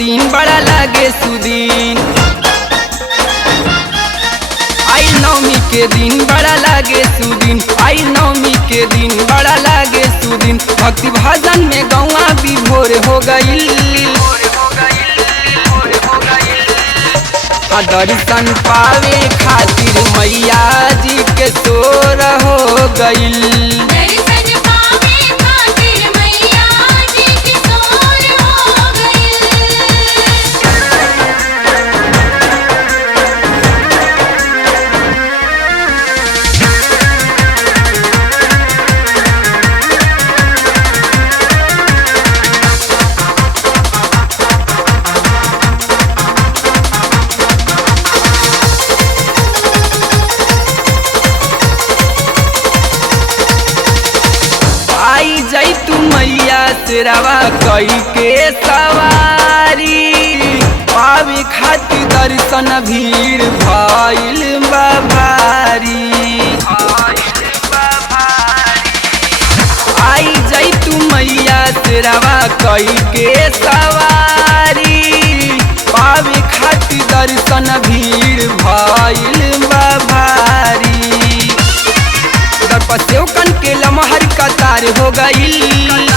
दिन बड़ा लागे सुदीन। आई नवमी के दिन बड़ा लागे सुदीन, आई नवमी के दिन बड़ा लागे सुदीन। भक्ति भजन में गौआ भी भोर हो गईल, दर्शन पावे खातिर मैया जी के सोर हो गईल। आई जाई तू मैया तेरावा कई के सवारी, पावे खातिर दर्शन भीड़ भइल बा भारी। आई जाई तू मैया तेरावा कई के सवारी, पावे खातिर दर्शन भीड़ भइल बा भारी। सेवकन के लमहर कतार हो गईल,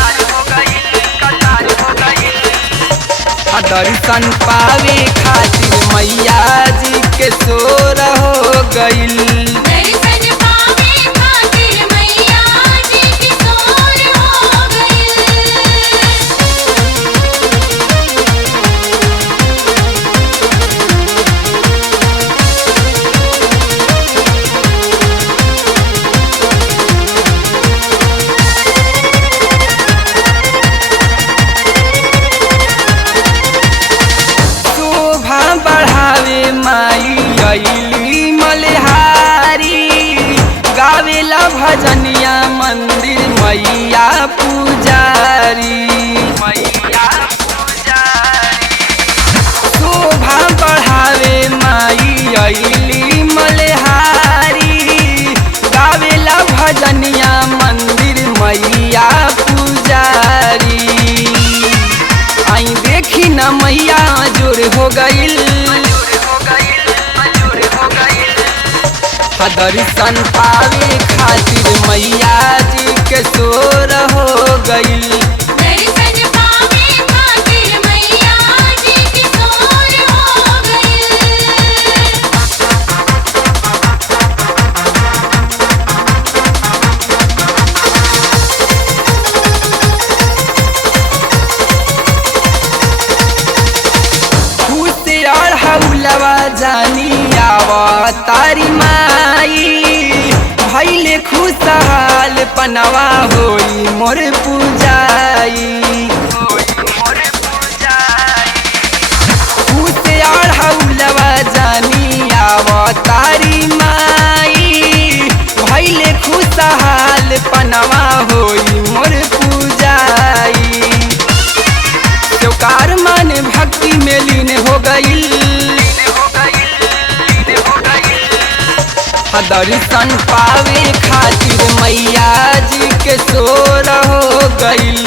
दर्शन पावे खातिर मैया जी के सोर हो गईल। गईली मलिहारी गावेला भजनिया मंदिर मैया पुजारी। शोभा बढ़ावे माई अइली मलिहारी गावेला भजनिया मंदिर मैया पुजारी। आई देखी न मैया जोर हो गईल, दर्शन पावे खातिर मैया जी के सोर हो गईल। हौलवा जानी आवा तारी माई, भैले खुशहाल पनवा होई मोर पूजाई। हौलवा जानी आवा तारी माई, भैले खुशहाल पनवा होई मोर पूजाई। त्योकार मन भक्ति में लीन हो गईल, दर्शन पावे खातिर मैया जी के सोर हो गईल।